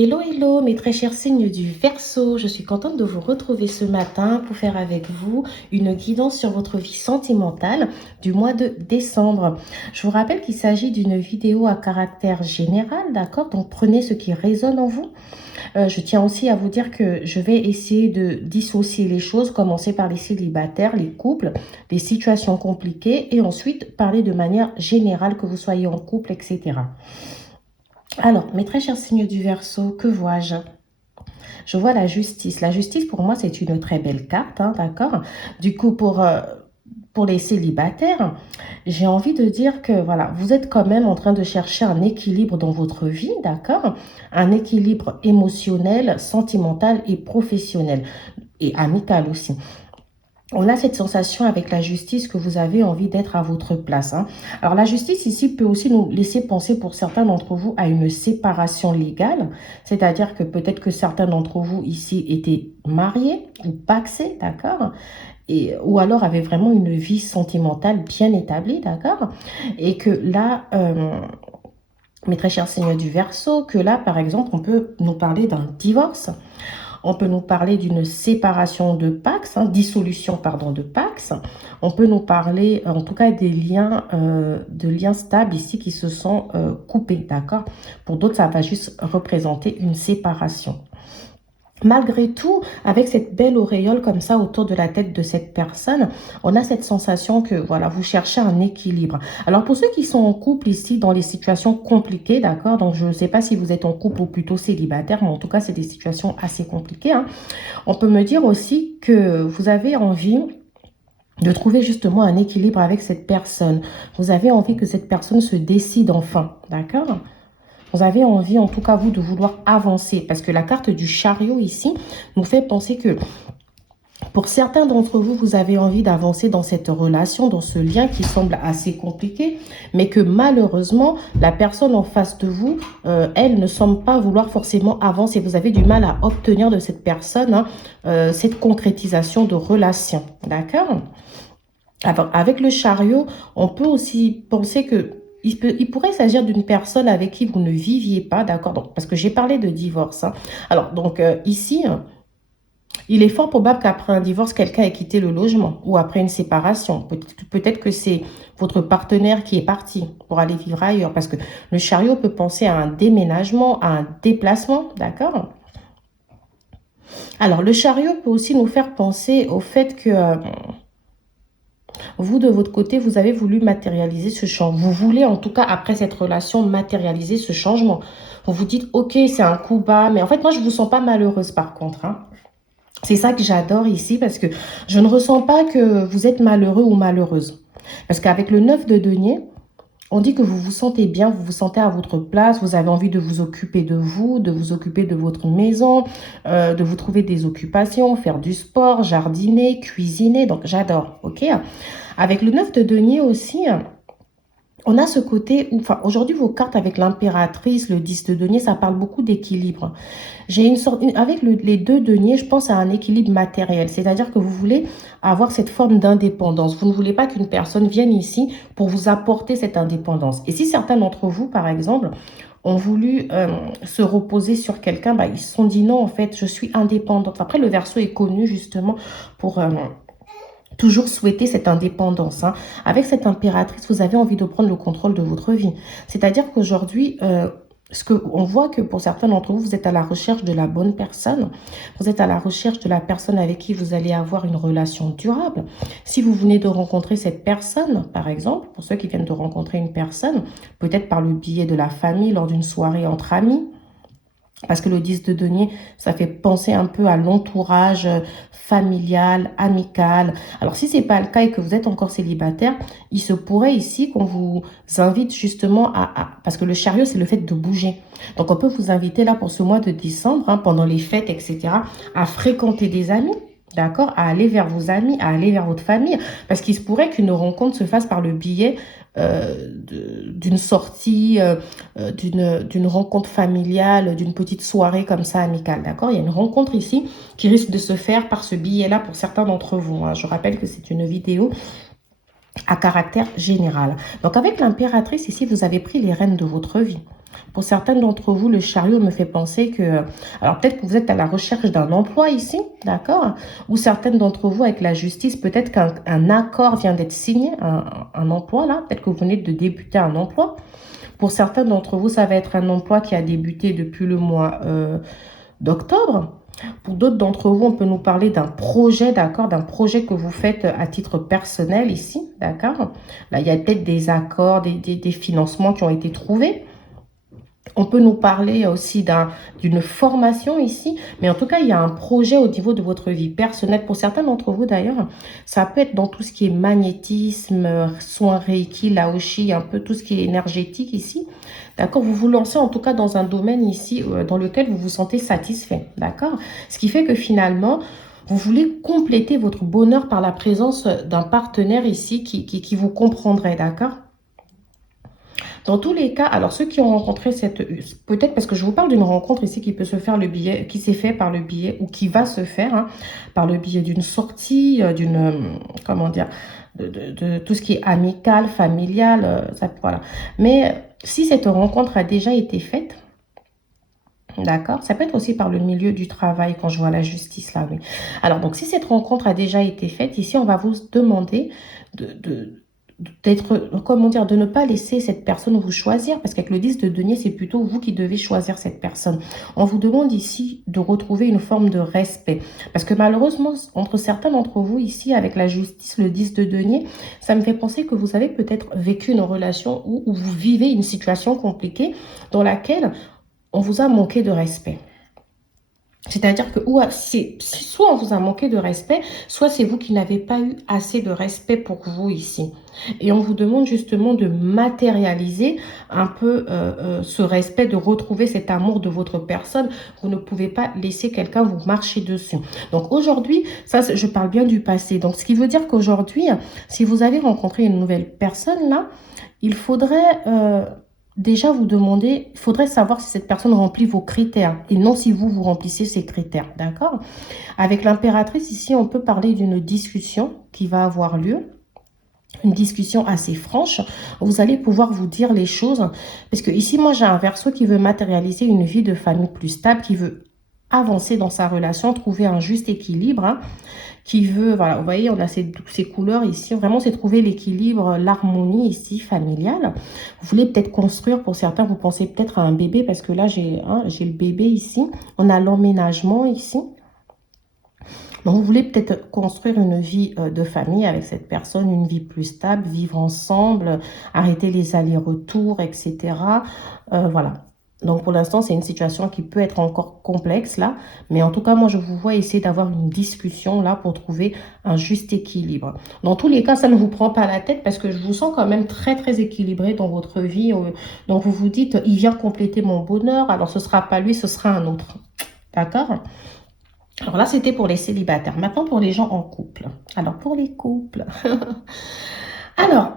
Hello, hello, mes très chers signes du Verseau. Je suis contente de vous retrouver ce matin pour faire avec vous une guidance sur votre vie sentimentale du mois de décembre. Je vous rappelle qu'il s'agit d'une vidéo à caractère général, d'accord? Donc prenez ce qui résonne en vous. Je tiens aussi à vous dire que je vais essayer de dissocier les choses, commencer par les célibataires, les couples, les situations compliquées et ensuite parler de manière générale, que vous soyez en couple, etc. Alors, mes très chers signes du Verseau, que vois-je? Je vois la justice. La justice, pour moi, c'est une très belle carte, hein, d'accord? Du coup, pour les célibataires, j'ai envie de dire que, voilà, vous êtes quand même en train de chercher un équilibre dans votre vie, d'accord? Un équilibre émotionnel, sentimental et professionnel. Et amical aussi. On a cette sensation avec la justice que vous avez envie d'être à votre place, hein. Alors la justice ici peut aussi nous laisser penser pour certains d'entre vous à une séparation légale, c'est-à-dire que peut-être que certains d'entre vous ici étaient mariés ou pacsés, d'accord? Ou alors avaient vraiment une vie sentimentale bien établie, d'accord? Et que là, mes très chers seigneurs du Verseau, que là, par exemple, on peut nous parler d'un divorce. On peut nous parler d'une séparation de Pax, hein, dissolution, pardon, de Pax. On peut nous parler, en tout cas, de liens stables ici qui se sont coupés, d'accord? Pour d'autres, ça va juste représenter une séparation. Malgré tout, avec cette belle auréole comme ça autour de la tête de cette personne, on a cette sensation que voilà, vous cherchez un équilibre. Alors pour ceux qui sont en couple ici, dans les situations compliquées, d'accord, donc je ne sais pas si vous êtes en couple ou plutôt célibataire, mais en tout cas c'est des situations assez compliquées, hein. On peut me dire aussi que vous avez envie de trouver justement un équilibre avec cette personne. Vous avez envie que cette personne se décide enfin, d'accord? Vous avez envie, en tout cas, vous, de vouloir avancer. Parce que la carte du chariot ici nous fait penser que pour certains d'entre vous, vous avez envie d'avancer dans cette relation, dans ce lien qui semble assez compliqué, mais que malheureusement, la personne en face de vous, elle ne semble pas vouloir forcément avancer. Vous avez du mal à obtenir de cette personne, hein, cette concrétisation de relation. D'accord? Alors, avec le chariot, on peut aussi penser que il pourrait s'agir d'une personne avec qui vous ne viviez pas, d'accord? Parce que j'ai parlé de divorce, hein. Alors, donc ici, il est fort probable qu'après un divorce, quelqu'un ait quitté le logement ou après une séparation. Peut-être que c'est votre partenaire qui est parti pour aller vivre ailleurs. Parce que le chariot peut penser à un déménagement, à un déplacement, d'accord? Alors, le chariot peut aussi nous faire penser au fait que vous, de votre côté, vous avez voulu matérialiser ce changement. Vous voulez, en tout cas, après cette relation, matérialiser ce changement. Vous vous dites, ok, c'est un coup bas, mais en fait, moi, je ne vous sens pas malheureuse, par contre, hein. C'est ça que j'adore ici, parce que je ne ressens pas que vous êtes malheureux ou malheureuse. Parce qu'avec le 9 de denier, on dit que vous vous sentez bien, vous vous sentez à votre place, vous avez envie de vous occuper de vous, de vous occuper de votre maison, de vous trouver des occupations, faire du sport, jardiner, cuisiner. Donc, j'adore, ok? Avec le 9 de denier aussi, on a ce côté où, enfin, aujourd'hui, vos cartes avec l'impératrice, le 10 de denier, ça parle beaucoup d'équilibre. J'ai une sorte, avec les deux deniers, je pense à un équilibre matériel. C'est-à-dire que vous voulez avoir cette forme d'indépendance. Vous ne voulez pas qu'une personne vienne ici pour vous apporter cette indépendance. Et si certains d'entre vous, par exemple, ont voulu se reposer sur quelqu'un, bah, ils se sont dit non, en fait, je suis indépendante. Après, le Verseau est connu justement pour toujours souhaiter cette indépendance, hein. Avec cette impératrice, vous avez envie de prendre le contrôle de votre vie. C'est-à-dire qu'aujourd'hui, on voit que pour certains d'entre vous, vous êtes à la recherche de la bonne personne. Vous êtes à la recherche de la personne avec qui vous allez avoir une relation durable. Si vous venez de rencontrer cette personne, par exemple, pour ceux qui viennent de rencontrer une personne, peut-être par le biais de la famille, lors d'une soirée entre amis, parce que le 10 de denier, ça fait penser un peu à l'entourage familial, amical. Alors, si ce n'est pas le cas et que vous êtes encore célibataire, il se pourrait ici qu'on vous invite justement parce que le chariot, c'est le fait de bouger. Donc, on peut vous inviter là pour ce mois de décembre, hein, pendant les fêtes, etc., à fréquenter des amis. D'accord? À aller vers vos amis, à aller vers votre famille. Parce qu'il se pourrait qu'une rencontre se fasse par le biais d'une sortie, d'une rencontre familiale, d'une petite soirée comme ça amicale. D'accord? Il y a une rencontre ici qui risque de se faire par ce biais-là pour certains d'entre vous, hein. Je rappelle que c'est une vidéo à caractère général. Donc avec l'impératrice ici, vous avez pris les rênes de votre vie. Pour certains d'entre vous, le chariot me fait penser que... Alors peut-être que vous êtes à la recherche d'un emploi ici, d'accord? Ou certaines d'entre vous avec la justice, peut-être qu'un accord vient d'être signé, un emploi là. Peut-être que vous venez de débuter un emploi. Pour certains d'entre vous, ça va être un emploi qui a débuté depuis le mois d'octobre. Pour d'autres d'entre vous, on peut nous parler d'un projet, d'accord, d'un projet que vous faites à titre personnel ici, d'accord. Là, il y a peut-être des accords, des financements qui ont été trouvés. On peut nous parler aussi d'une formation ici, mais en tout cas, il y a un projet au niveau de votre vie personnelle. Pour certains d'entre vous, d'ailleurs, ça peut être dans tout ce qui est magnétisme, soins Reiki, Laoshi, un peu tout ce qui est énergétique ici. D'accord? Vous vous lancez en tout cas dans un domaine ici dans lequel vous vous sentez satisfait. D'accord? Ce qui fait que finalement, vous voulez compléter votre bonheur par la présence d'un partenaire ici qui vous comprendrait. D'accord? Dans tous les cas, alors ceux qui ont rencontré cette... Peut-être parce que je vous parle d'une rencontre ici qui peut se faire le billet, qui s'est fait par le billet ou qui va se faire hein, par le billet d'une sortie, comment dire, de tout ce qui est amical, familial, ça, voilà. Mais si cette rencontre a déjà été faite, d'accord, ça peut être aussi par le milieu du travail quand je vois la justice là, oui. Alors donc si cette rencontre a déjà été faite, ici on va vous demander d'être, comment dire, de ne pas laisser cette personne vous choisir, parce qu'avec le 10 de denier, c'est plutôt vous qui devez choisir cette personne. On vous demande ici de retrouver une forme de respect, parce que malheureusement, entre certains d'entre vous ici, avec la justice, le 10 de denier, ça me fait penser que vous avez peut-être vécu une relation où vous vivez une situation compliquée dans laquelle on vous a manqué de respect. C'est-à-dire que soit on vous a manqué de respect, soit c'est vous qui n'avez pas eu assez de respect pour vous ici. Et on vous demande justement de matérialiser un peu ce respect, de retrouver cet amour de votre personne. Vous ne pouvez pas laisser quelqu'un vous marcher dessus. Donc aujourd'hui, ça je parle bien du passé. Donc ce qui veut dire qu'aujourd'hui, si vous avez rencontré une nouvelle personne là, il faudrait... déjà, vous demandez, il faudrait savoir si cette personne remplit vos critères et non si vous, vous remplissez ces critères, d'accord? Avec l'impératrice, ici, on peut parler d'une discussion qui va avoir lieu, une discussion assez franche. Vous allez pouvoir vous dire les choses, parce que ici, moi, j'ai un Verseau qui veut matérialiser une vie de famille plus stable, qui veut avancer dans sa relation, trouver un juste équilibre, hein, qui veut, voilà, vous voyez, on a ces couleurs ici, vraiment c'est trouver l'équilibre, l'harmonie ici, familiale. Vous voulez peut-être construire, pour certains, vous pensez peut-être à un bébé, parce que là, j'ai le bébé ici, on a l'emménagement ici. Donc, vous voulez peut-être construire une vie de famille avec cette personne, une vie plus stable, vivre ensemble, arrêter les allers-retours, etc. Voilà. Donc, pour l'instant, c'est une situation qui peut être encore complexe, là. Mais en tout cas, moi, je vous vois essayer d'avoir une discussion, là, pour trouver un juste équilibre. Dans tous les cas, ça ne vous prend pas la tête parce que je vous sens quand même très, très équilibré dans votre vie. Donc, vous vous dites, il vient compléter mon bonheur. Alors, ce ne sera pas lui, ce sera un autre. D'accord ? Alors là, c'était pour les célibataires. Maintenant, pour les gens en couple. Alors, pour les couples. Alors...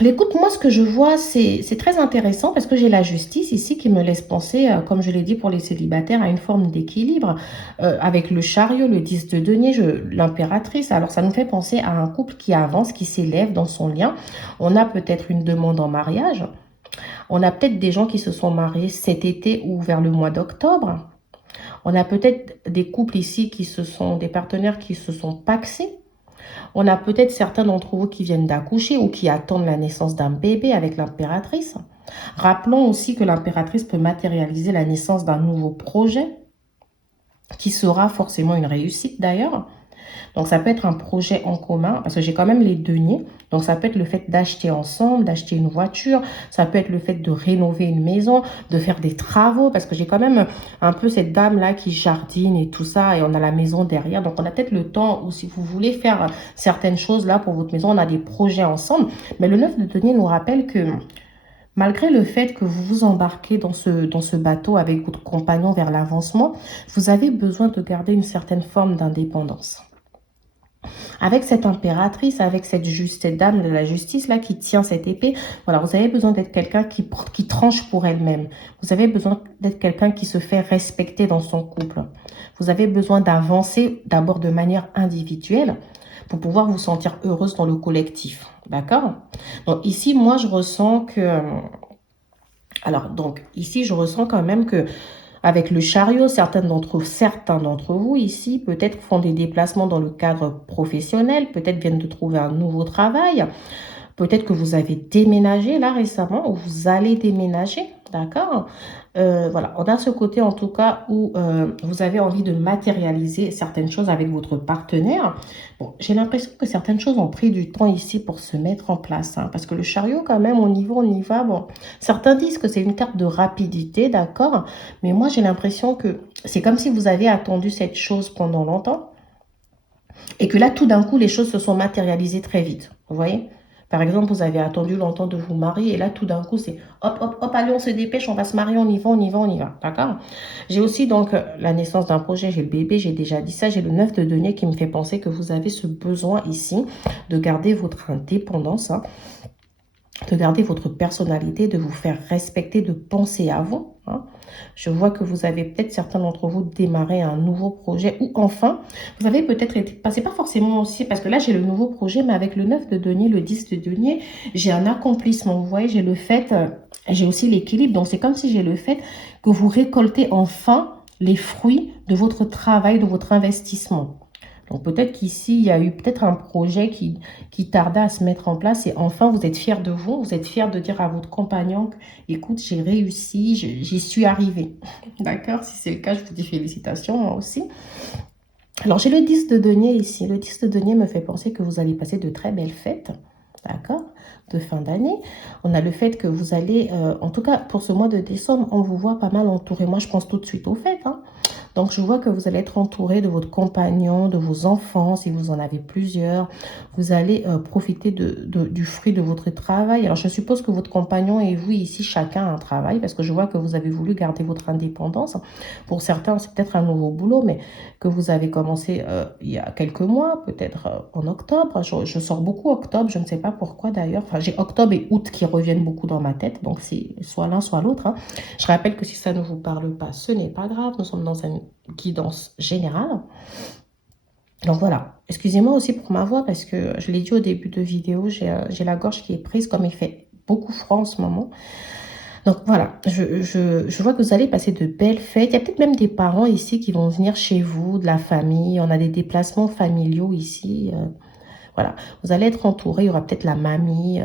Les couples, moi, ce que je vois, c'est très intéressant parce que j'ai la justice ici qui me laisse penser, comme je l'ai dit pour les célibataires, à une forme d'équilibre avec le chariot, le 10 de denier, l'impératrice. Alors, ça nous fait penser à un couple qui avance, qui s'élève dans son lien. On a peut-être une demande en mariage. On a peut-être des gens qui se sont mariés cet été ou vers le mois d'octobre. On a peut-être des couples ici des partenaires qui se sont pacsés. On a peut-être certains d'entre vous qui viennent d'accoucher ou qui attendent la naissance d'un bébé avec l'impératrice. Rappelons aussi que l'impératrice peut matérialiser la naissance d'un nouveau projet qui sera forcément une réussite d'ailleurs. Donc, ça peut être un projet en commun, parce que j'ai quand même les deniers. Donc, ça peut être le fait d'acheter ensemble, d'acheter une voiture. Ça peut être le fait de rénover une maison, de faire des travaux, parce que j'ai quand même un peu cette dame-là qui jardine et tout ça, et on a la maison derrière. Donc, on a peut-être le temps où si vous voulez faire certaines choses là pour votre maison, on a des projets ensemble. Mais le 9 de denier nous rappelle que malgré le fait que vous vous embarquez dans ce bateau avec votre compagnon vers l'avancement, vous avez besoin de garder une certaine forme d'indépendance. Avec cette impératrice, avec cette dame de la justice là qui tient cette épée, voilà, vous avez besoin d'être quelqu'un qui tranche pour elle-même. Vous avez besoin d'être quelqu'un qui se fait respecter dans son couple. Vous avez besoin d'avancer d'abord de manière individuelle pour pouvoir vous sentir heureuse dans le collectif. D'accord? Donc ici, moi, je ressens que Alors, donc, ici, je ressens quand même que avec le chariot, certains d'entre vous ici, peut-être font des déplacements dans le cadre professionnel, peut-être viennent de trouver un nouveau travail, peut-être que vous avez déménagé là récemment ou vous allez déménager, d'accord? Voilà, on a ce côté en tout cas où vous avez envie de matérialiser certaines choses avec votre partenaire. Bon, j'ai l'impression que certaines choses ont pris du temps ici pour se mettre en place, hein, parce que le chariot quand même, on y va. Bon, certains disent que c'est une carte de rapidité, d'accord? Mais moi j'ai l'impression que c'est comme si vous avez attendu cette chose pendant longtemps et que là tout d'un coup les choses se sont matérialisées très vite, vous voyez? Par exemple, vous avez attendu longtemps de vous marier et là, tout d'un coup, c'est hop, hop, hop, allez, on se dépêche, on va se marier, on y va, on y va, on y va. D'accord? J'ai aussi donc la naissance d'un projet, j'ai le bébé, j'ai déjà dit ça, j'ai le 9 de denier qui me fait penser que vous avez ce besoin ici de garder votre indépendance, hein, de garder votre personnalité, de vous faire respecter, de penser à vous, hein. Je vois que vous avez peut-être, certains d'entre vous, démarré un nouveau projet ou enfin, vous avez peut-être été, c'est pas forcément aussi, parce que là, j'ai le nouveau projet, mais avec le 9 de denier, le 10 de denier, j'ai un accomplissement. Vous voyez, j'ai le fait, j'ai aussi l'équilibre. Donc, c'est comme si j'ai le fait que vous récoltez enfin les fruits de votre travail, de votre investissement. Donc peut-être qu'ici, il y a eu peut-être un projet qui tarda à se mettre en place et enfin, vous êtes fiers de vous êtes fiers de dire à votre compagnon, écoute, j'ai réussi, j'y suis arrivée. D'accord? Si c'est le cas, je vous dis félicitations, moi aussi. Alors, j'ai le 10 de denier ici. Le 10 de denier me fait penser que vous allez passer de très belles fêtes, d'accord, de fin d'année. On a le fait que vous allez, en tout cas, pour ce mois de décembre, on vous voit pas mal entouré. Moi, je pense tout de suite aux fêtes, hein. Donc, je vois que vous allez être entouré de votre compagnon, de vos enfants, si vous en avez plusieurs. Vous allez profiter du fruit de votre travail. Alors, je suppose que votre compagnon et vous, ici, chacun a un travail, parce que je vois que vous avez voulu garder votre indépendance. Pour certains, c'est peut-être un nouveau boulot, mais que vous avez commencé il y a quelques mois, peut-être en octobre. Je sors beaucoup octobre, je ne sais pas pourquoi d'ailleurs. Enfin, j'ai octobre et août qui reviennent beaucoup dans ma tête, donc c'est soit l'un, soit l'autre, hein. Je rappelle que si ça ne vous parle pas, ce n'est pas grave. Nous sommes dans une guidance générale. Donc voilà, excusez-moi aussi pour ma voix parce que je l'ai dit au début de vidéo, j'ai la gorge qui est prise comme il fait beaucoup froid en ce moment. Donc voilà, je vois que vous allez passer de belles fêtes. Il y a peut-être même des parents ici qui vont venir chez vous, de la famille. On a des déplacements familiaux ici. Voilà, vous allez être entouré. Il y aura peut-être la mamie.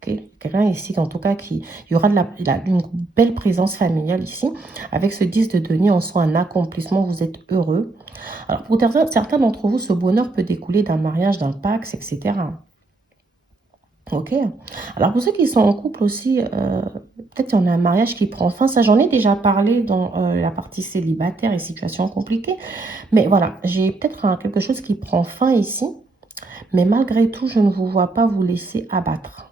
Okay. Quelqu'un ici, en tout cas, il y aura une belle présence familiale ici. Avec ce 10 de denier, on sent un accomplissement, vous êtes heureux. Alors, pour certains d'entre vous, ce bonheur peut découler d'un mariage, d'un Pax, etc. Ok. Alors, pour ceux qui sont en couple aussi, peut-être qu'il y en a un mariage qui prend fin. Ça, j'en ai déjà parlé dans la partie célibataire et situations compliquées. Mais voilà, j'ai peut-être quelque chose qui prend fin ici. Mais malgré tout, je ne vous vois pas vous laisser abattre.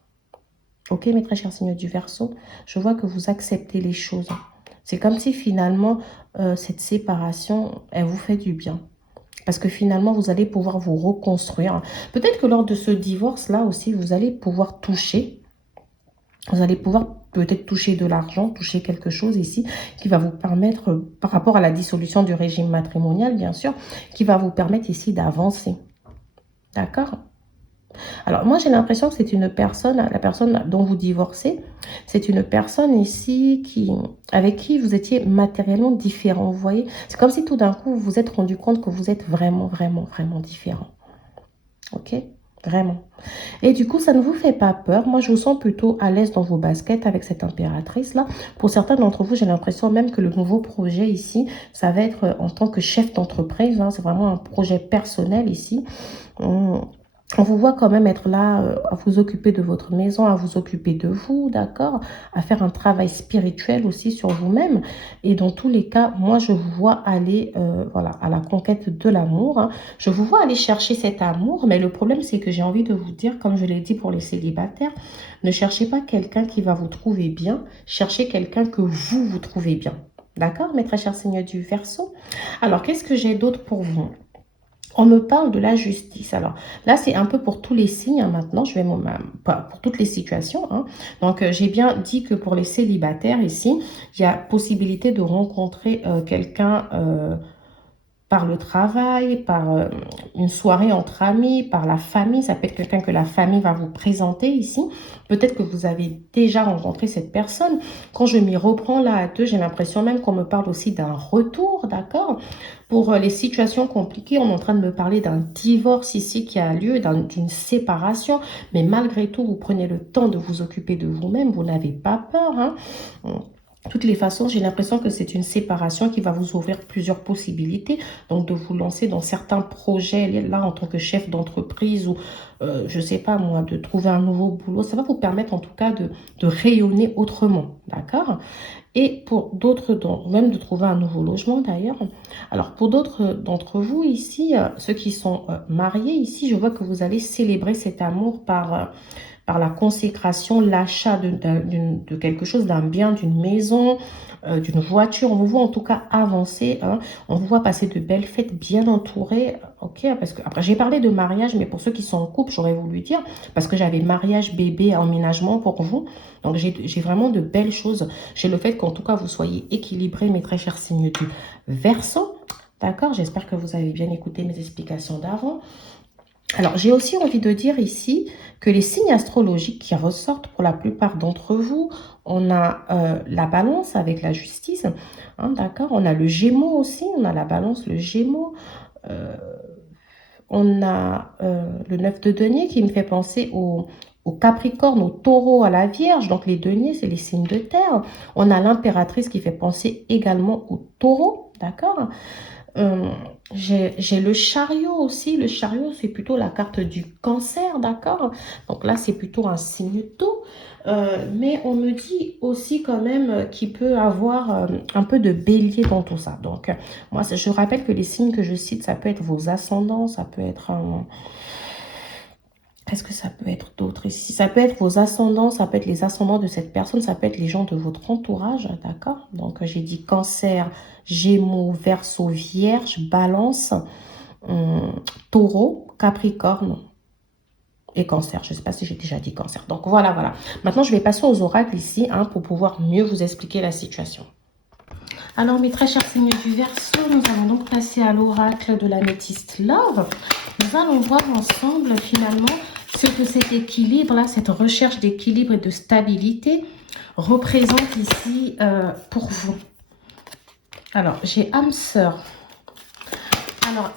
Ok, mes très chers signes du Verseau, je vois que vous acceptez les choses. C'est comme si finalement, cette séparation, elle vous fait du bien. Parce que finalement, vous allez pouvoir vous reconstruire. Peut-être que lors de ce divorce-là aussi, vous allez pouvoir toucher. Vous allez pouvoir peut-être toucher de l'argent, toucher quelque chose ici qui va vous permettre, par rapport à la dissolution du régime matrimonial, bien sûr, qui va vous permettre ici d'avancer. D'accord ? Alors, moi, j'ai l'impression que c'est une personne, la personne dont vous divorcez, c'est une personne ici avec qui vous étiez matériellement différent, vous voyez. C'est comme si tout d'un coup, vous vous êtes rendu compte que vous êtes vraiment, vraiment, vraiment différent. Ok? Vraiment. Et du coup, ça ne vous fait pas peur. Moi, je vous sens plutôt à l'aise dans vos baskets avec cette impératrice-là. Pour certains d'entre vous, j'ai l'impression même que le nouveau projet ici, ça va être en tant que chef d'entreprise, hein. C'est vraiment un projet personnel ici. On vous voit quand même être là, à vous occuper de votre maison, à vous occuper de vous, d'accord? À faire un travail spirituel aussi sur vous-même. Et dans tous les cas, moi, je vous vois aller voilà, à la conquête de l'amour, hein. Je vous vois aller chercher cet amour, mais le problème, c'est que j'ai envie de vous dire, comme je l'ai dit pour les célibataires, ne cherchez pas quelqu'un qui va vous trouver bien, cherchez quelqu'un que vous trouvez bien. D'accord, mes très chers signes du Verseau? Alors, qu'est-ce que j'ai d'autre pour vous? On me parle de la justice. Alors là, c'est un peu pour tous les signes, hein, maintenant. Je vais pas pour toutes les situations, hein. Donc, j'ai bien dit que pour les célibataires ici, il y a possibilité de rencontrer quelqu'un par le travail, par une soirée entre amis, par la famille. Ça peut être quelqu'un que la famille va vous présenter ici. Peut-être que vous avez déjà rencontré cette personne. Quand je m'y reprends là à deux, j'ai l'impression même qu'on me parle aussi d'un retour, d'accord? Pour les situations compliquées, on est en train de me parler d'un divorce ici qui a lieu, d'une séparation. Mais malgré tout, vous prenez le temps de vous occuper de vous-même. Vous n'avez pas peur, hein? De toutes les façons, j'ai l'impression que c'est une séparation qui va vous ouvrir plusieurs possibilités. Donc, de vous lancer dans certains projets, là, en tant que chef d'entreprise ou, je ne sais pas moi, de trouver un nouveau boulot. Ça va vous permettre, en tout cas, de rayonner autrement, d'accord? Et pour d'autres, même de trouver un nouveau logement, d'ailleurs. Alors, pour d'autres d'entre vous ici, ceux qui sont mariés ici, je vois que vous allez célébrer cet amour par la consécration, l'achat de quelque chose, d'un bien, d'une maison, d'une voiture. On vous voit en tout cas avancer, hein. On vous voit passer de belles fêtes bien entourées, ok? Parce que après, j'ai parlé de mariage, mais pour ceux qui sont en couple, j'aurais voulu dire, parce que j'avais mariage, bébé, emménagement pour vous. Donc, j'ai vraiment de belles choses. J'ai le fait qu'en tout cas, vous soyez équilibrés, mes très chers signes du Verseau. D'accord? J'espère que vous avez bien écouté mes explications d'avant. Alors, j'ai aussi envie de dire ici que les signes astrologiques qui ressortent pour la plupart d'entre vous, on a la balance avec la justice, hein, d'accord? On a le Gémeaux aussi, on a la balance, le Gémeaux. euh, on a le 9 de denier qui me fait penser au Capricorne, au Taureau, à la Vierge. Donc, les deniers, c'est les signes de terre. On a l'impératrice qui fait penser également au Taureau, d'accord? Euh, j'ai le chariot aussi. Le chariot, c'est plutôt la carte du cancer, d'accord? Donc là, c'est plutôt un signe d'eau. Mais on me dit aussi quand même qu'il peut avoir un peu de bélier dans tout ça. Donc, moi, je rappelle que les signes que je cite, ça peut être vos ascendants, ça peut être Est-ce que ça peut être d'autres ici? Ça peut être vos ascendants, ça peut être les ascendants de cette personne, ça peut être les gens de votre entourage, d'accord? Donc, j'ai dit cancer, gémeaux, verseau, vierge, balance, taureau, capricorne et cancer. Je ne sais pas si j'ai déjà dit cancer. Donc, voilà, voilà. Maintenant, je vais passer aux oracles ici, hein, pour pouvoir mieux vous expliquer la situation. Alors, mes très chers signes du Verseau, nous allons donc passer à l'oracle de l'améthyste Love. Nous allons voir ensemble, finalement, ce que cet équilibre-là, cette recherche d'équilibre et de stabilité représente ici pour vous. Alors, j'ai âme sœur. Alors,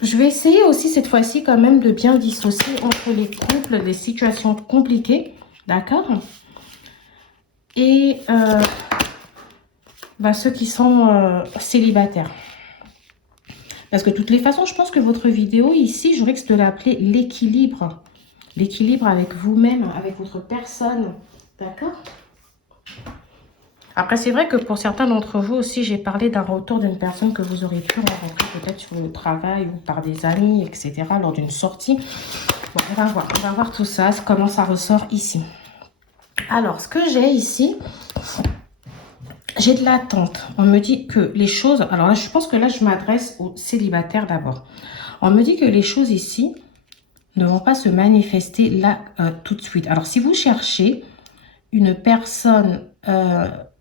je vais essayer aussi cette fois-ci quand même de bien dissocier entre les couples, les situations compliquées, d'accord? Et ceux qui sont célibataires. Parce que de toutes les façons, je pense que votre vidéo ici, je risque de l'appeler l'équilibre. L'équilibre avec vous-même, avec votre personne. D'accord? Après, c'est vrai que pour certains d'entre vous aussi, j'ai parlé d'un retour d'une personne que vous aurez pu rencontrer peut-être sur le travail ou par des amis, etc. lors d'une sortie. Bon, on va voir tout ça, comment ça ressort ici. Alors, ce que j'ai ici, j'ai de l'attente. On me dit que les choses... Alors là, je pense que là, je m'adresse aux célibataires d'abord. On me dit que les choses ici ne vont pas se manifester là tout de suite. Alors, si vous cherchez une personne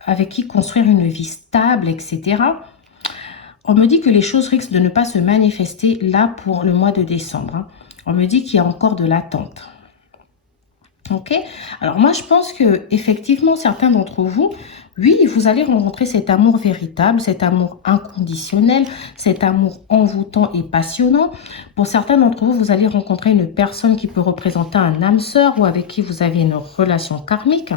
avec qui construire une vie stable, etc., on me dit que les choses risquent de ne pas se manifester là pour le mois de décembre, hein. On me dit qu'il y a encore de l'attente. Ok? Alors, moi, je pense que effectivement, certains d'entre vous... Oui, vous allez rencontrer cet amour véritable, cet amour inconditionnel, cet amour envoûtant et passionnant. Pour certains d'entre vous, vous allez rencontrer une personne qui peut représenter un âme sœur ou avec qui vous avez une relation karmique.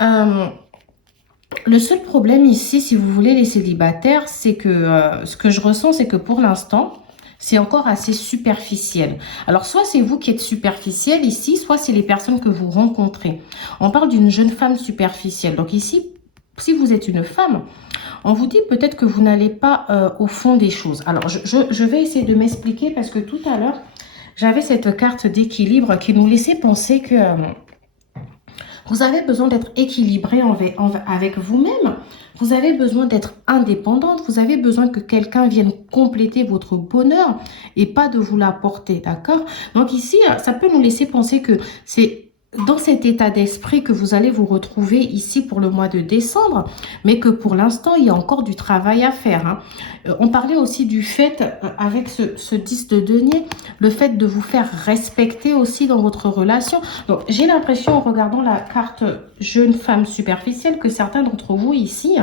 Le seul problème ici, si vous voulez, les célibataires, c'est que ce que je ressens, c'est que pour l'instant, c'est encore assez superficiel. Alors, soit c'est vous qui êtes superficiel ici, soit c'est les personnes que vous rencontrez. On parle d'une jeune femme superficielle. Donc ici, si vous êtes une femme, on vous dit peut-être que vous n'allez pas au fond des choses. Alors, je vais essayer de m'expliquer parce que tout à l'heure, j'avais cette carte d'équilibre qui nous laissait penser que vous avez besoin d'être équilibré avec vous-même. Vous avez besoin d'être indépendante. Vous avez besoin que quelqu'un vienne compléter votre bonheur et pas de vous l'apporter, d'accord? Donc ici, ça peut nous laisser penser que c'est dans cet état d'esprit que vous allez vous retrouver ici pour le mois de décembre, mais que pour l'instant, il y a encore du travail à faire. Hein. On parlait aussi du fait, avec ce 10 de denier, le fait de vous faire respecter aussi dans votre relation. Donc, j'ai l'impression, en regardant la carte jeune femme superficielle, que certains d'entre vous ici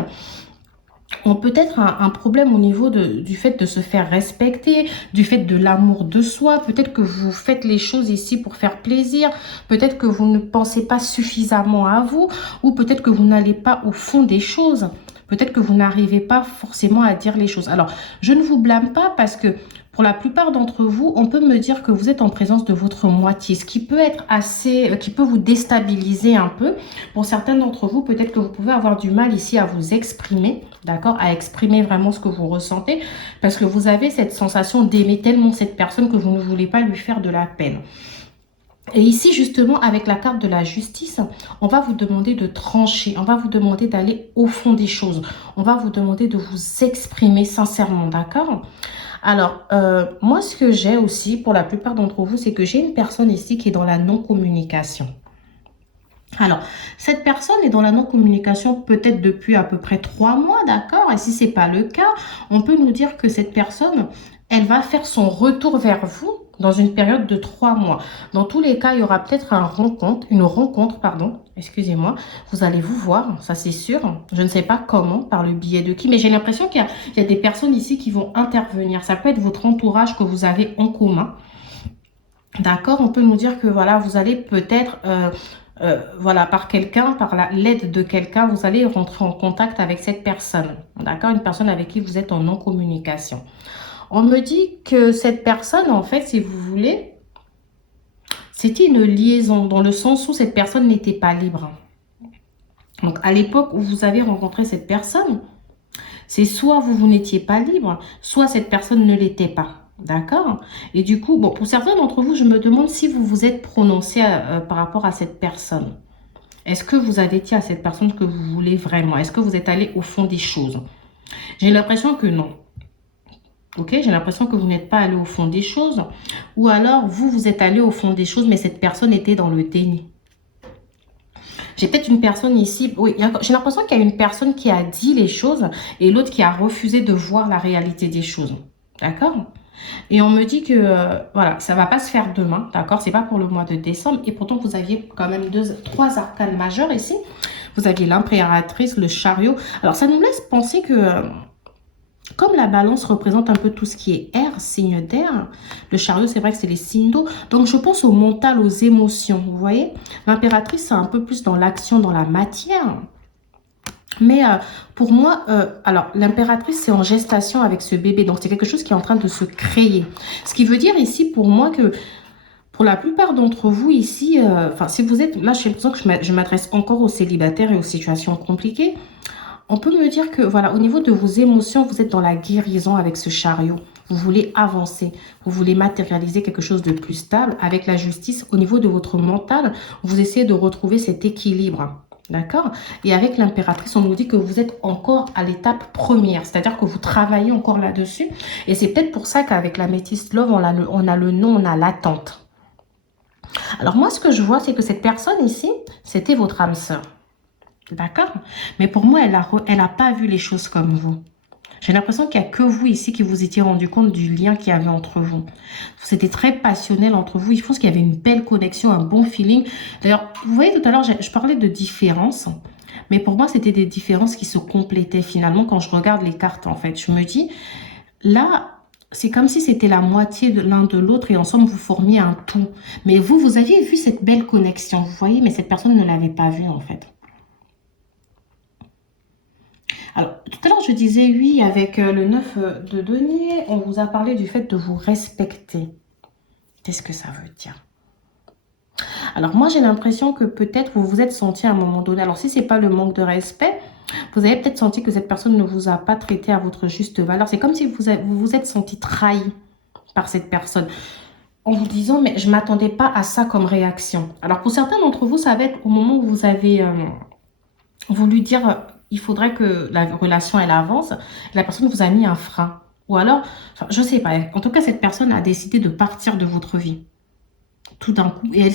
ont peut-être un problème au niveau du fait de se faire respecter, du fait de l'amour de soi. Peut-être que vous faites les choses ici pour faire plaisir. Peut-être que vous ne pensez pas suffisamment à vous. Ou peut-être que vous n'allez pas au fond des choses. Peut-être que vous n'arrivez pas forcément à dire les choses. Alors, je ne vous blâme pas parce que pour la plupart d'entre vous, on peut me dire que vous êtes en présence de votre moitié, ce qui peut être assez, qui peut vous déstabiliser un peu. Pour certains d'entre vous, peut-être que vous pouvez avoir du mal ici à vous exprimer, d'accord, à exprimer vraiment ce que vous ressentez, parce que vous avez cette sensation d'aimer tellement cette personne que vous ne voulez pas lui faire de la peine. Et ici, justement, avec la carte de la justice, on va vous demander de trancher, on va vous demander d'aller au fond des choses, on va vous demander de vous exprimer sincèrement, d'accord? Alors, moi, ce que j'ai aussi, pour la plupart d'entre vous, c'est que j'ai une personne ici qui est dans la non-communication. Alors, cette personne est dans la non-communication peut-être depuis à peu près 3 mois, d'accord? Et si ce n'est pas le cas, on peut nous dire que cette personne, elle va faire son retour vers vous dans une période de 3 mois. Dans tous les cas, il y aura peut-être une rencontre, pardon, excusez-moi. Vous allez vous voir, ça c'est sûr. Je ne sais pas comment, par le biais de qui, mais j'ai l'impression qu'il y a des personnes ici qui vont intervenir. Ça peut être votre entourage que vous avez en commun. D'accord? On peut nous dire que voilà, vous allez peut-être... voilà, par quelqu'un, par l'aide de quelqu'un, vous allez rentrer en contact avec cette personne. D'accord? Une personne avec qui vous êtes en non-communication. On me dit que cette personne, en fait, si vous voulez, c'était une liaison dans le sens où cette personne n'était pas libre. Donc, à l'époque où vous avez rencontré cette personne, c'est soit vous n'étiez pas libre, soit cette personne ne l'était pas. D'accord? Et du coup, bon, pour certains d'entre vous, je me demande si vous vous êtes prononcé par rapport à cette personne. Est-ce que vous avez dit à cette personne que vous voulez vraiment? Est-ce que vous êtes allé au fond des choses? J'ai l'impression que non. Ok, j'ai l'impression que vous n'êtes pas allé au fond des choses. Ou alors, vous êtes allé au fond des choses, mais cette personne était dans le déni. J'ai peut-être une personne ici, oui, j'ai l'impression qu'il y a une personne qui a dit les choses et l'autre qui a refusé de voir la réalité des choses. D'accord? Et on me dit que, voilà, ça va pas se faire demain, d'accord? C'est pas pour le mois de décembre. Et pourtant, vous aviez quand même trois arcanes majeures ici. Vous aviez l'impératrice, le chariot. Alors, ça nous laisse penser que... comme la balance représente un peu tout ce qui est air, signe d'air, le chariot, c'est vrai que c'est les signes d'eau. Donc, je pense au mental, aux émotions, vous voyez. L'impératrice, c'est un peu plus dans l'action, dans la matière. Mais pour moi, alors l'impératrice, c'est en gestation avec ce bébé. Donc, c'est quelque chose qui est en train de se créer. Ce qui veut dire ici, pour moi, que pour la plupart d'entre vous ici, enfin, si vous êtes... Là, j'ai l'impression que je m'adresse encore aux célibataires et aux situations compliquées. On peut me dire que, voilà, au niveau de vos émotions, vous êtes dans la guérison avec ce chariot. Vous voulez avancer, vous voulez matérialiser quelque chose de plus stable. Avec la justice, au niveau de votre mental, vous essayez de retrouver cet équilibre. D'accord? Et avec l'impératrice, on nous dit que vous êtes encore à l'étape première. C'est-à-dire que vous travaillez encore là-dessus. Et c'est peut-être pour ça qu'avec la Métis Love, on a le nom, on a l'attente. Alors moi, ce que je vois, c'est que cette personne ici, c'était votre âme sœur. D'accord? Mais pour moi, elle a pas vu les choses comme vous. J'ai l'impression qu'il n'y a que vous ici qui vous étiez rendu compte du lien qu'il y avait entre vous. C'était très passionnel entre vous. Je pense qu'il y avait une belle connexion, un bon feeling. D'ailleurs, vous voyez tout à l'heure, je parlais de différences. Mais pour moi, c'était des différences qui se complétaient finalement quand je regarde les cartes, en fait. Je me dis, là, c'est comme si c'était la moitié de l'un de l'autre et ensemble, vous formiez un tout. Mais vous aviez vu cette belle connexion, vous voyez, mais cette personne ne l'avait pas vue, en fait. Alors, tout à l'heure, je disais oui, avec le 9 de denier, on vous a parlé du fait de vous respecter. Qu'est-ce que ça veut dire? Alors, moi, j'ai l'impression que peut-être vous vous êtes senti à un moment donné. Alors, si ce n'est pas le manque de respect, vous avez peut-être senti que cette personne ne vous a pas traité à votre juste valeur. C'est comme si vous vous êtes senti trahi par cette personne. En vous disant, mais je ne m'attendais pas à ça comme réaction. Alors, pour certains d'entre vous, ça va être au moment où vous avez... voulu dire il faudrait que la relation elle avance, la personne vous a mis un frein. Ou alors, enfin, je sais pas, en tout cas cette personne a décidé de partir de votre vie. tout d'un coup. Et elle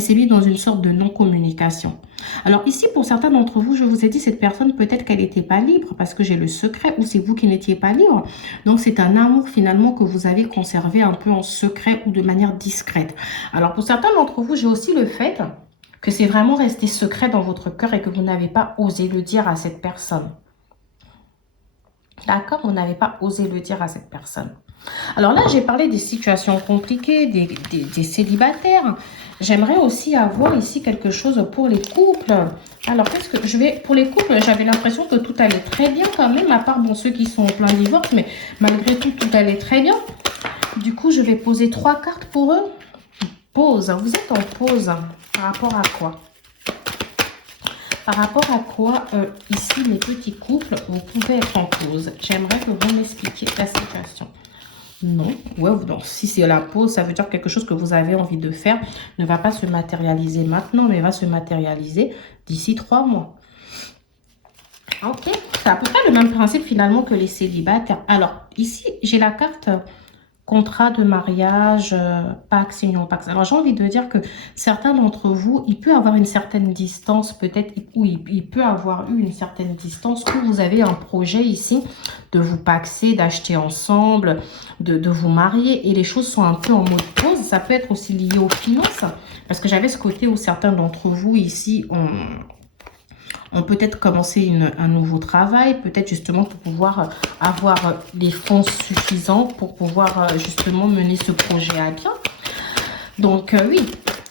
s'est mise dans une sorte de non-communication. Alors ici, pour certains d'entre vous, je vous ai dit, cette personne, peut-être qu'elle n'était pas libre parce que j'ai le secret, ou c'est vous qui n'étiez pas libre. Donc c'est un amour finalement que vous avez conservé un peu en secret ou de manière discrète. Alors pour certains d'entre vous, j'ai aussi le fait que c'est vraiment resté secret dans votre cœur et que vous n'avez pas osé le dire à cette personne. D'accord? Vous n'avez pas osé le dire à cette personne. Alors là, j'ai parlé des situations compliquées, des célibataires. J'aimerais aussi avoir ici quelque chose pour les couples. Alors, qu'est-ce que je vais... Pour les couples, j'avais l'impression que tout allait très bien quand même, à part bon, ceux qui sont en plein divorce, mais malgré tout, tout allait très bien. Du coup, je vais poser 3 cartes pour eux. Pause. Vous êtes en pause. Par rapport à quoi? Par rapport à quoi, ici, mes petits couples, vous pouvez être en pause? J'aimerais que vous m'expliquiez la situation. Non, ouais, donc si c'est la pause, ça veut dire que quelque chose que vous avez envie de faire ne va pas se matérialiser maintenant, mais va se matérialiser d'ici 3 mois. Ok, c'est à peu près le même principe finalement que les célibataires. Alors, ici, j'ai la carte contrat de mariage, Pax, union, Pax. Alors, j'ai envie de dire que certains d'entre vous, il peut avoir une certaine distance, peut-être, ou il peut avoir eu une certaine distance où vous avez un projet ici de vous paxer, d'acheter ensemble, de vous marier, et les choses sont un peu en mode pause. Ça peut être aussi lié aux finances, parce que j'avais ce côté où certains d'entre vous ici ont peut-être commencé un nouveau travail, peut-être justement pour pouvoir avoir les fonds suffisants pour pouvoir justement mener ce projet à bien. Donc oui,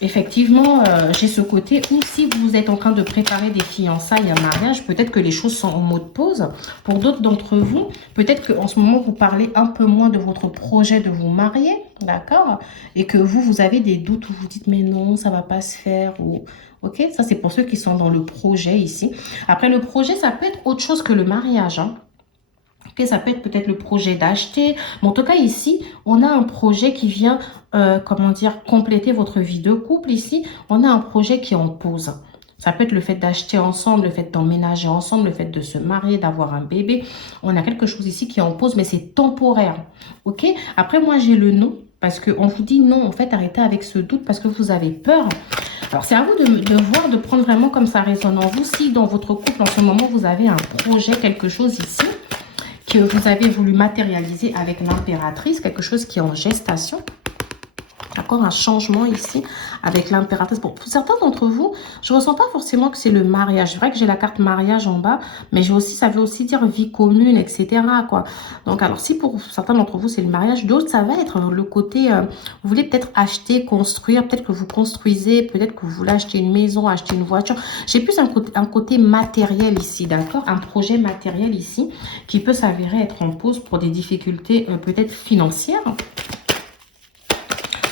effectivement, j'ai ce côté où si vous êtes en train de préparer des fiançailles, un mariage, peut-être que les choses sont en mode pause. Pour d'autres d'entre vous, peut-être qu'en ce moment, vous parlez un peu moins de votre projet de vous marier, d'accord? Et que vous avez des doutes où vous dites, mais non, ça va pas se faire, ou... Ok, ça c'est pour ceux qui sont dans le projet ici. Après, le projet, ça peut être autre chose que le mariage, hein. Ok, ça peut être peut-être le projet d'acheter. Mais en tout cas, ici, on a un projet qui vient, comment dire, compléter votre vie de couple. Ici, on a un projet qui est en pause. Ça peut être le fait d'acheter ensemble, le fait d'emménager ensemble, le fait de se marier, d'avoir un bébé. On a quelque chose ici qui est en pause, mais c'est temporaire. Ok? Après, moi, j'ai le non. Parce qu'on vous dit non, en fait, arrêtez avec ce doute parce que vous avez peur. Alors, c'est à vous de voir, de prendre vraiment comme ça résonne en vous. Si dans votre couple, en ce moment, vous avez un projet, quelque chose ici, que vous avez voulu matérialiser avec l'impératrice, quelque chose qui est en gestation. D'accord, un changement ici avec l'impératrice. Bon, pour certains d'entre vous, je ne ressens pas forcément que c'est le mariage. C'est vrai que j'ai la carte mariage en bas, mais j'ai aussi, ça veut aussi dire vie commune, etc. quoi. Donc, alors, si pour certains d'entre vous, c'est le mariage, d'autres, ça va être le côté, vous voulez peut-être acheter, construire, peut-être que vous construisez, peut-être que vous voulez acheter une maison, acheter une voiture. J'ai plus un côté matériel ici, d'accord? Un projet matériel ici qui peut s'avérer être en pause pour des difficultés peut-être financières.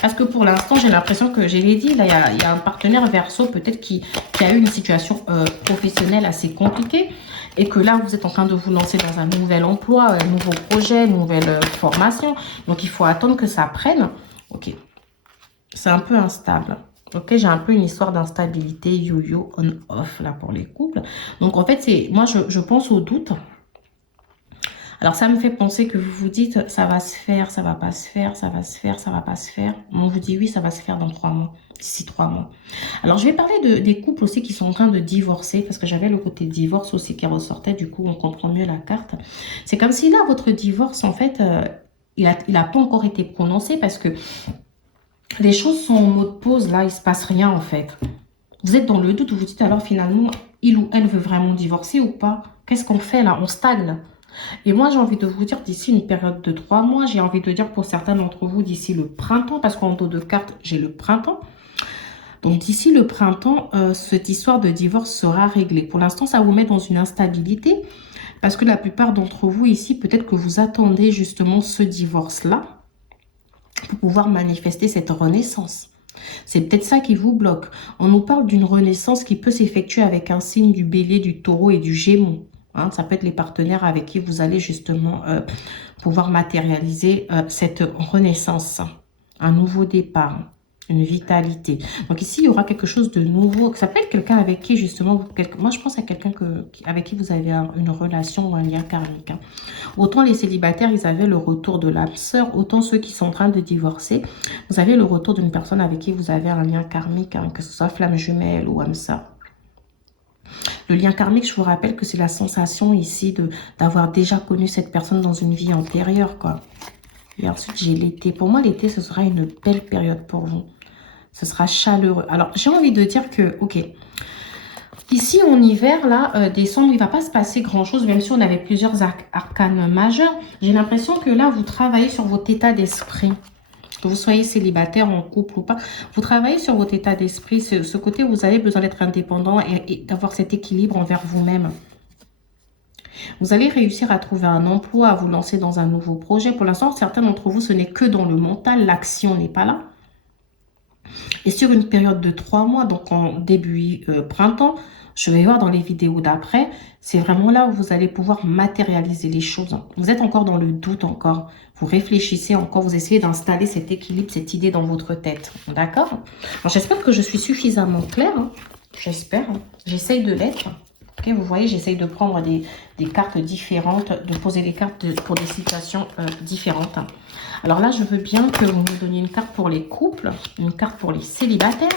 Parce que pour l'instant, j'ai l'impression que, je l'ai dit, là, il y a un partenaire Verseau peut-être qui a eu une situation professionnelle assez compliquée. Et que là, vous êtes en train de vous lancer dans un nouvel emploi, un nouveau projet, une nouvelle formation. Donc, il faut attendre que ça prenne. Ok. C'est un peu instable. Ok, j'ai un peu une histoire d'instabilité, yo-yo, on-off, là, pour les couples. Donc, en fait, moi, je pense au doute. Alors, ça me fait penser que vous vous dites, ça va se faire, ça va pas se faire, ça va se faire, ça va pas se faire. On vous dit, oui, ça va se faire dans 3 mois, d'ici 3 mois. Alors, je vais parler des couples aussi qui sont en train de divorcer, parce que j'avais le côté divorce aussi qui ressortait, du coup, on comprend mieux la carte. C'est comme si là, votre divorce, en fait, il a pas encore été prononcé, parce que les choses sont en mode pause, là, il se passe rien, en fait. Vous êtes dans le doute, vous vous dites, alors finalement, il ou elle veut vraiment divorcer ou pas? Qu'est-ce qu'on fait là? On stagne. Et moi, j'ai envie de vous dire d'ici une période de 3 mois, j'ai envie de dire pour certains d'entre vous d'ici le printemps, parce qu'en dos de carte, j'ai le printemps. Donc d'ici le printemps, cette histoire de divorce sera réglée. Pour l'instant, ça vous met dans une instabilité, parce que la plupart d'entre vous ici, peut-être que vous attendez justement ce divorce-là pour pouvoir manifester cette renaissance. C'est peut-être ça qui vous bloque. On nous parle d'une renaissance qui peut s'effectuer avec un signe du bélier, du taureau et du gémeaux. Hein, ça peut être les partenaires avec qui vous allez justement pouvoir matérialiser cette renaissance, un nouveau départ, une vitalité. Donc ici, il y aura quelque chose de nouveau. Ça peut être quelqu'un avec qui, justement, moi je pense à quelqu'un avec qui vous avez une relation ou un lien karmique. Hein. Autant les célibataires, ils avaient le retour de l'âme sœur, autant ceux qui sont en train de divorcer, vous avez le retour d'une personne avec qui vous avez un lien karmique, hein, que ce soit flamme jumelle ou âme sœur. Le lien karmique, je vous rappelle que c'est la sensation ici d'avoir déjà connu cette personne dans une vie antérieure, quoi. Et ensuite, j'ai l'été. Pour moi, l'été, ce sera une belle période pour vous. Ce sera chaleureux. Alors, j'ai envie de dire que, ok, ici, en hiver, là, décembre, il ne va pas se passer grand-chose, même si on avait plusieurs arcanes majeurs. J'ai l'impression que là, vous travaillez sur votre état d'esprit. Que vous soyez célibataire, en couple ou pas, vous travaillez sur votre état d'esprit, ce côté où vous avez besoin d'être indépendant et d'avoir cet équilibre envers vous-même. Vous allez réussir à trouver un emploi, à vous lancer dans un nouveau projet. Pour l'instant, certains d'entre vous, ce n'est que dans le mental, l'action n'est pas là. Et sur une période de 3 mois, donc en début printemps, je vais voir dans les vidéos d'après, c'est vraiment là où vous allez pouvoir matérialiser les choses. Vous êtes encore dans le doute encore. Vous réfléchissez encore, vous essayez d'installer cet équilibre, cette idée dans votre tête. D'accord? Alors j'espère que je suis suffisamment claire. Hein. J'espère. Hein. J'essaye de l'être. Okay, vous voyez, j'essaye de prendre des cartes différentes, de poser des cartes pour des situations différentes. Alors là, je veux bien que vous me donniez une carte pour les couples, une carte pour les célibataires,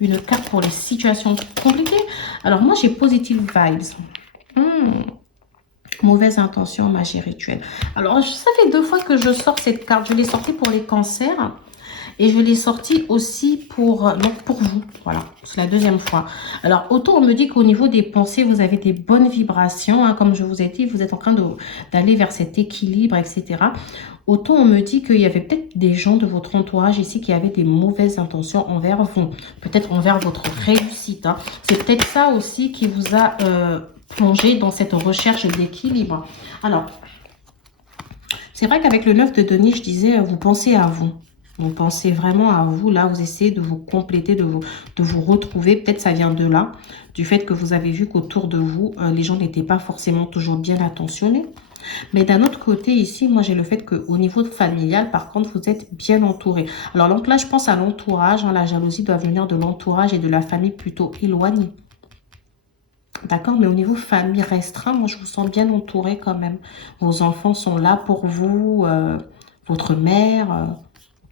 une carte pour les situations compliquées. Alors moi, j'ai positive vibes. Mauvaise intention, magie rituelle. Alors, ça fait 2 fois que je sors cette carte. Je l'ai sortie pour les cancers. Et je l'ai sorti aussi pour vous. Voilà, c'est la 2e fois. Alors, autant on me dit qu'au niveau des pensées, vous avez des bonnes vibrations. Hein, comme je vous ai dit, vous êtes en train d'aller vers cet équilibre, etc. Autant on me dit qu'il y avait peut-être des gens de votre entourage ici qui avaient des mauvaises intentions envers vous. Peut-être envers votre réussite. Hein. C'est peut-être ça aussi qui vous a plongé dans cette recherche d'équilibre. Alors, c'est vrai qu'avec le 9 de denier, je disais, vous pensez à vous. Vous pensez vraiment à vous, là, vous essayez de vous compléter, de vous retrouver. Peut-être ça vient de là, du fait que vous avez vu qu'autour de vous, les gens n'étaient pas forcément toujours bien attentionnés. Mais d'un autre côté, ici, moi, j'ai le fait qu'au niveau familial, par contre, vous êtes bien entouré. Alors, donc là, je pense à l'entourage. Hein, la jalousie doit venir de l'entourage et de la famille plutôt éloignée. D'accord, mais au niveau famille restreint, moi, je vous sens bien entouré quand même. Vos enfants sont là pour vous, votre mère...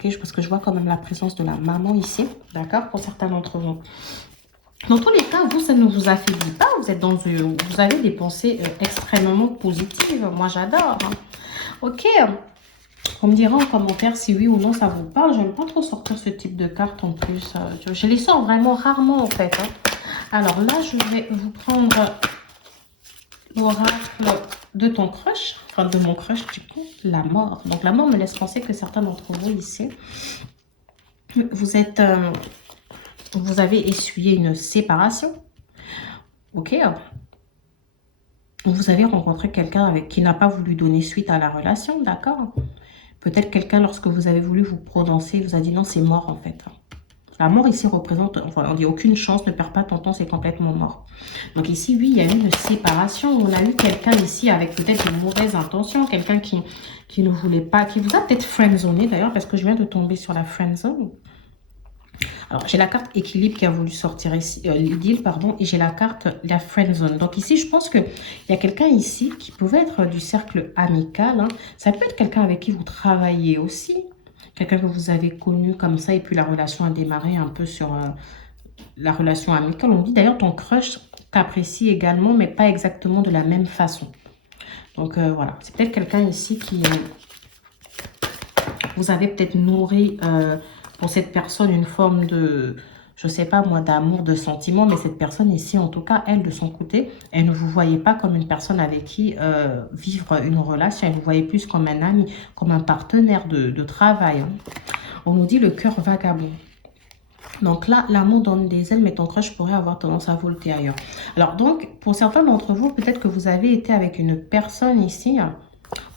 Okay, parce que je vois quand même la présence de la maman ici, d'accord, pour certains d'entre vous. Dans tous les cas, vous, ça ne vous affaiblit pas. Vous êtes vous avez des pensées extrêmement positives. Moi, j'adore. Hein. Ok. On me dira en commentaire si oui ou non ça vous parle. Je n'aime pas trop sortir ce type de carte en plus. Je les sors vraiment rarement en fait. Hein. Alors là, je vais vous prendre l'oracle de ton crush, enfin de mon crush du coup, la mort. Donc la mort me laisse penser que certains d'entre vous ici, vous avez essuyé une séparation, ok. Vous avez rencontré quelqu'un avec qui n'a pas voulu donner suite à la relation, d'accord. Peut-être quelqu'un lorsque vous avez voulu vous prononcer, vous a dit non, c'est mort en fait. La mort ici représente, enfin on dit aucune chance, ne perds pas ton temps, c'est complètement mort. Donc ici, oui, il y a eu une séparation. On a eu quelqu'un ici avec peut-être de mauvaises intentions, quelqu'un qui ne voulait pas, qui vous a peut-être friendzoné d'ailleurs, parce que je viens de tomber sur la friendzone. Alors, j'ai la carte équilibre qui a voulu sortir ici, l'idylle, pardon, et j'ai la carte la friendzone. Donc ici, je pense qu'il y a quelqu'un ici qui pouvait être du cercle amical. Hein. Ça peut être quelqu'un avec qui vous travaillez aussi. Quelqu'un que vous avez connu comme ça et puis la relation a démarré un peu sur la relation amicale. On dit d'ailleurs ton crush t'apprécie également mais pas exactement de la même façon. Donc voilà, c'est peut-être quelqu'un ici qui vous avez peut-être nourri pour cette personne une forme de, je sais pas moi, d'amour, de sentiment, mais cette personne ici, en tout cas, elle de son côté, elle ne vous voyait pas comme une personne avec qui vivre une relation, elle vous voyait plus comme un ami, comme un partenaire de travail. Hein. On nous dit le cœur vagabond. Donc là, l'amour donne des ailes, mais ton crush pourrait avoir tendance à volter ailleurs. Alors donc, pour certains d'entre vous, peut-être que vous avez été avec une personne ici,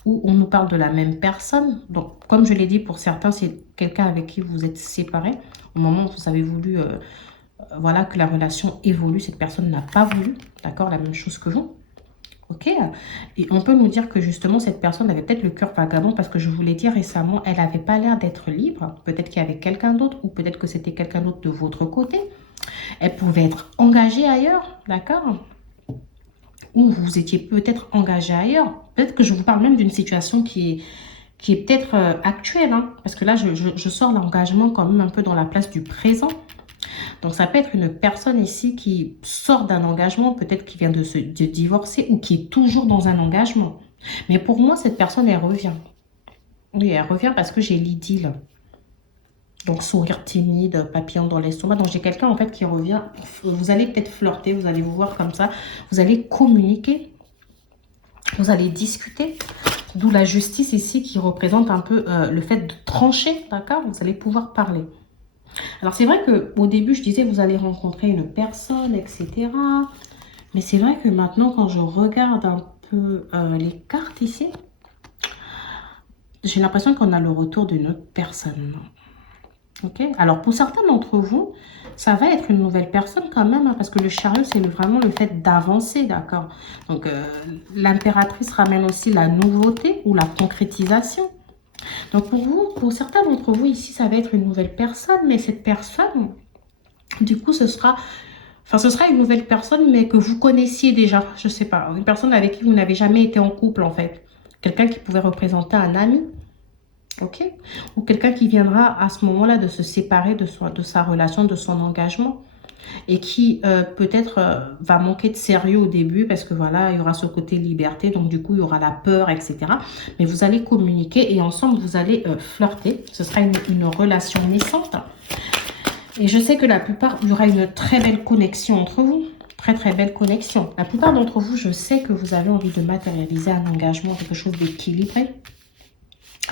où on nous parle de la même personne. Donc, comme je l'ai dit, pour certains, c'est quelqu'un avec qui vous êtes séparés. Au moment où vous avez voulu, voilà, que la relation évolue, cette personne n'a pas voulu, d'accord, la même chose que vous. Ok? Et on peut nous dire que justement, cette personne avait peut-être le cœur vagabond parce que je vous l'ai dit récemment, elle n'avait pas l'air d'être libre. Peut-être qu'il y avait quelqu'un d'autre ou peut-être que c'était quelqu'un d'autre de votre côté. Elle pouvait être engagée ailleurs, d'accord? Ou vous étiez peut-être engagé ailleurs. Peut-être que je vous parle même d'une situation qui est peut-être actuelle, hein, parce que là, je sors l'engagement quand même un peu dans la place du présent. Donc, ça peut être une personne ici qui sort d'un engagement, peut-être qui vient de divorcer ou qui est toujours dans un engagement. Mais pour moi, cette personne, elle revient. Oui, elle revient parce que j'ai l'idylle. Donc, sourire timide, papillon dans l'estomac. Donc, j'ai quelqu'un, en fait, qui revient. Vous allez peut-être flirter, vous allez vous voir comme ça. Vous allez communiquer, vous allez discuter. D'où la justice ici qui représente un peu le fait de trancher, d'accord? Vous allez pouvoir parler. Alors, c'est vrai qu'au début, je disais, vous allez rencontrer une personne, etc. Mais c'est vrai que maintenant, quand je regarde un peu les cartes ici, j'ai l'impression qu'on a le retour d'une autre personne. Ok? Alors, pour certains d'entre vous, ça va être une nouvelle personne quand même, hein, parce que le chariot, c'est vraiment le fait d'avancer, d'accord? Donc, l'impératrice ramène aussi la nouveauté ou la concrétisation. Donc, pour vous, pour certains d'entre vous ici, ça va être une nouvelle personne, mais cette personne, du coup, ce sera une nouvelle personne, mais que vous connaissiez déjà, je sais pas, une personne avec qui vous n'avez jamais été en couple, en fait. Quelqu'un qui pouvait représenter un ami. Ok? Ou quelqu'un qui viendra à ce moment-là de se séparer de sa relation, de son engagement et qui peut-être va manquer de sérieux au début parce que voilà, il y aura ce côté liberté, donc du coup, il y aura la peur, etc. Mais vous allez communiquer et ensemble, vous allez flirter. Ce sera une relation naissante. Et je sais que la plupart, il y aura une très belle connexion entre vous. Très, très belle connexion. La plupart d'entre vous, je sais que vous avez envie de matérialiser un engagement, quelque chose d'équilibré.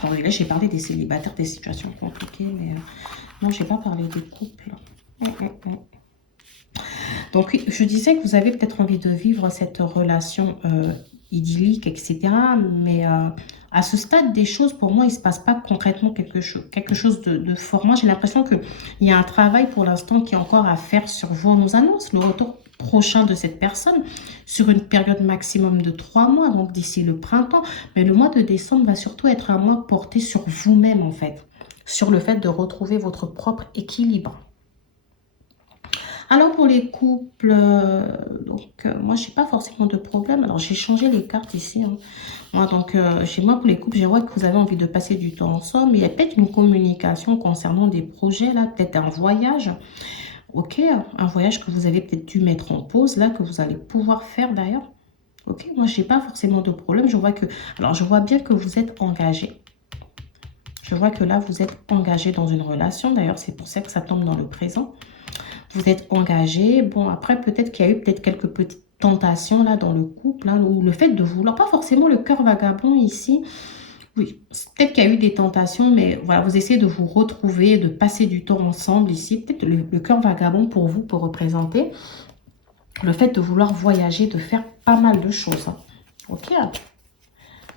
Alors là, j'ai parlé des célibataires, des situations compliquées, mais non, je n'ai pas parlé des couples. Donc, oui, je disais que vous avez peut-être envie de vivre cette relation idyllique, etc. Mais à ce stade des choses, pour moi, il ne se passe pas concrètement quelque chose de fort. Moi, j'ai l'impression qu'il y a un travail pour l'instant qui est encore à faire sur vous. On nous annonce le retour prochain de cette personne sur une période maximum de 3 mois, donc d'ici le printemps. Mais le mois de décembre va surtout être un mois porté sur vous-même, en fait. Sur le fait de retrouver votre propre équilibre. Alors pour les couples, moi je n'ai pas forcément de problème. Alors j'ai changé les cartes ici, hein. Moi donc chez moi pour les couples, je vois que vous avez envie de passer du temps ensemble. Mais il y a peut-être une communication concernant des projets là, peut-être un voyage. Ok, un voyage que vous avez peut-être dû mettre en pause là, que vous allez pouvoir faire d'ailleurs. Ok, moi je n'ai pas forcément de problème. Je vois bien que vous êtes engagé. Je vois que là vous êtes engagé dans une relation. D'ailleurs c'est pour ça que ça tombe dans le présent. Vous êtes engagé. Bon, après, peut-être qu'il y a eu peut-être quelques petites tentations là dans le couple, hein, ou le fait de vouloir, pas forcément le cœur vagabond ici. Oui, peut-être qu'il y a eu des tentations, mais voilà, vous essayez de vous retrouver, de passer du temps ensemble ici. Peut-être le cœur vagabond pour vous, pour représenter le fait de vouloir voyager, de faire pas mal de choses, hein. Ok.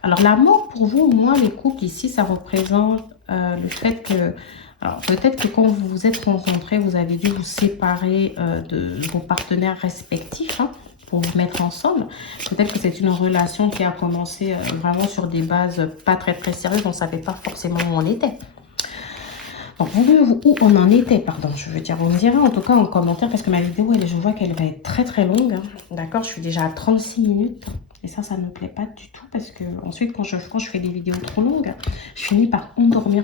Alors, l'amour pour vous, moi, les couples ici, ça représente le fait que... Alors, peut-être que quand vous vous êtes rencontrés, vous avez dû vous séparer de vos partenaires respectifs, hein, pour vous mettre ensemble. Peut-être que c'est une relation qui a commencé vraiment sur des bases pas très très sérieuses. On ne savait pas forcément où on était. Donc, où on en était, pardon, je veux dire, vous me direz en tout cas en commentaire, parce que ma vidéo, je vois qu'elle va être très très longue, hein. D'accord, je suis déjà à 36 minutes. Et ça ne me plaît pas du tout, parce que ensuite, quand je fais des vidéos trop longues, je finis par endormir.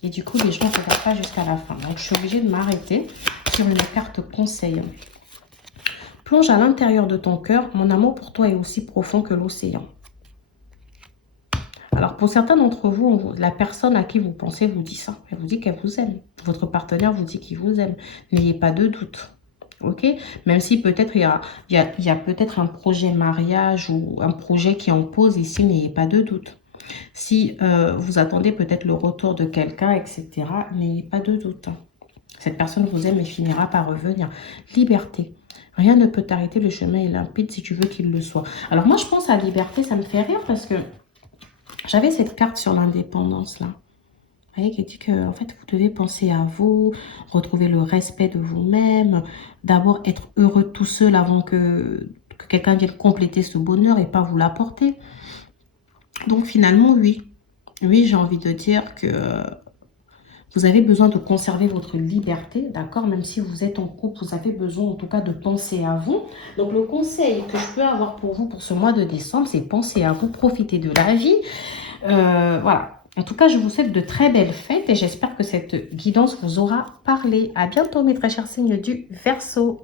Et du coup, les gens ne regardent pas jusqu'à la fin. Donc, je suis obligée de m'arrêter sur une carte conseil. Plonge à l'intérieur de ton cœur. Mon amour pour toi est aussi profond que l'océan. Alors, pour certains d'entre vous, la personne à qui vous pensez vous dit ça. Elle vous dit qu'elle vous aime. Votre partenaire vous dit qu'il vous aime. N'ayez pas de doute. Ok? Même si peut-être il y a peut-être un projet mariage ou un projet qui est en pause ici, n'ayez pas de doute. Si vous attendez peut-être le retour de quelqu'un, etc., n'ayez pas de doute. Cette personne vous aime et finira par revenir. Liberté. Rien ne peut t'arrêter, le chemin est limpide si tu veux qu'il le soit. Alors moi, je pense à liberté, ça me fait rire parce que j'avais cette carte sur l'indépendance là. Vous voyez, qui dit que en fait, vous devez penser à vous, retrouver le respect de vous-même, d'abord être heureux tout seul avant que que quelqu'un vienne compléter ce bonheur et pas vous l'apporter. Donc finalement, oui. Oui, j'ai envie de dire que vous avez besoin de conserver votre liberté, d'accord? Même si vous êtes en couple, vous avez besoin en tout cas de penser à vous. Donc le conseil que je peux avoir pour vous pour ce mois de décembre, c'est penser à vous, profiter de la vie. Voilà. En tout cas, je vous souhaite de très belles fêtes et j'espère que cette guidance vous aura parlé. À bientôt mes très chers signes du Verseau.